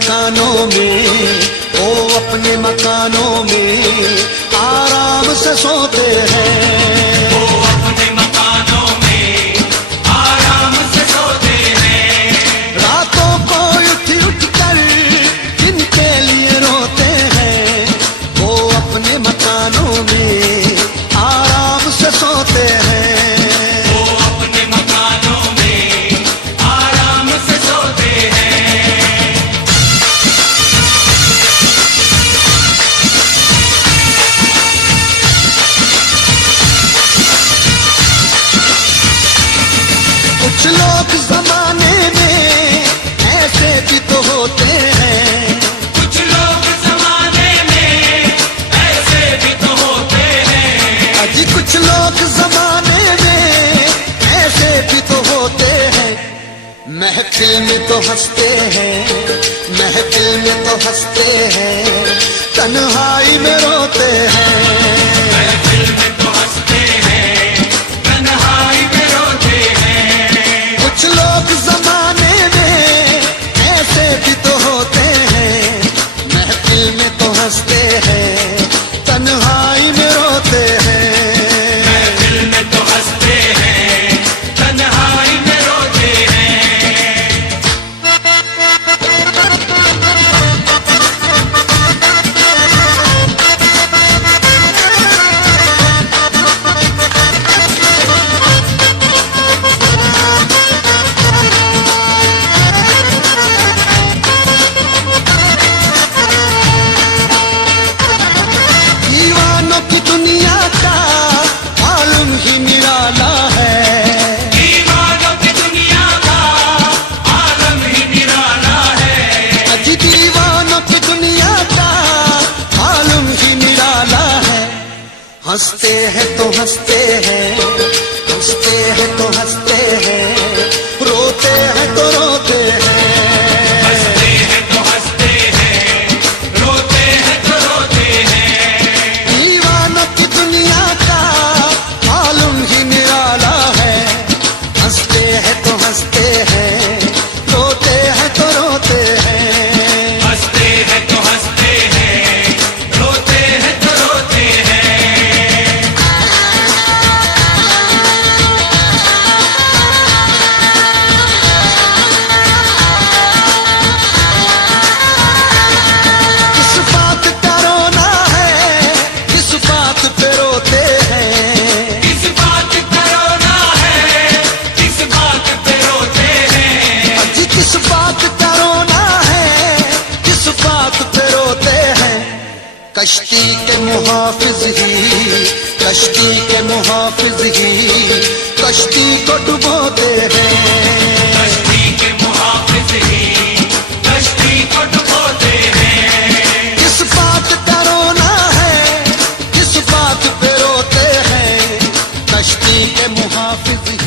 मकानों में, वो अपने मकानों में आराम से सोते हैं। वो अपने मकानों में आराम से सोते हैं। रातों को उठ उठ कर जिनके लिए रोते हैं, वो अपने मकानों में आराम से सोते हैं। कुछ लोग जमाने में ऐसे भी तो होते हैं। कुछ लोग जमाने में ऐसे भी तो होते हैं। अजी कुछ लोग जमाने में ऐसे भी तो होते हैं। महफिल में तो हंसते हैं, महफिल में तो हंसते हैं, तन्हाई में रोते हैं। महफिल में तो हंसते हैं, तन्हाई में रोते हैं। कुछ लोग जमाने में ऐसे भी तो होते हैं। महफिल में तो हंसते हैं, तन्हाई में रोते हैं। महफिल में तो हंसते हैं, तन्हाई में रोते हैं। दीवानों की दुनिया का आलम ही निराला है। दीवानों की दुनिया का आलम ही निराला है। अजी दीवानों की दुनिया का आलम ही निराला है। हंसते हैं तो हंसते हैं, हंसते हैं तो हंसते हैं, रोते हैं तो रोते हैं। हंसते हैं तो हंसते हैं, रोते हैं तो रोते हैं। दीवानों की दुनिया का आलम ही निराला है। हंसते हैं तो हंसते हैं, रोते हैं तो रोते हैं। हंसते हैं तो हंसते हैं, रोते हैं तो रोते हैं। किस बात का रोना है, किस बात पे रोते हैं। किस बात का रोना है, किस बात पे रोते हैं। अजी किस बात का रोना है, किस बात पे रोते हैं। कश्ती के मुहाफिज ही, कश्ती के मुहाफिज ही कश्ती को डुबोते हैं। कश्ती के मुहाफिज ही कश्ती को डुबोते हैं। किस बात का रोना है, किस बात पे रोते हैं। कश्ती के मुहाफिज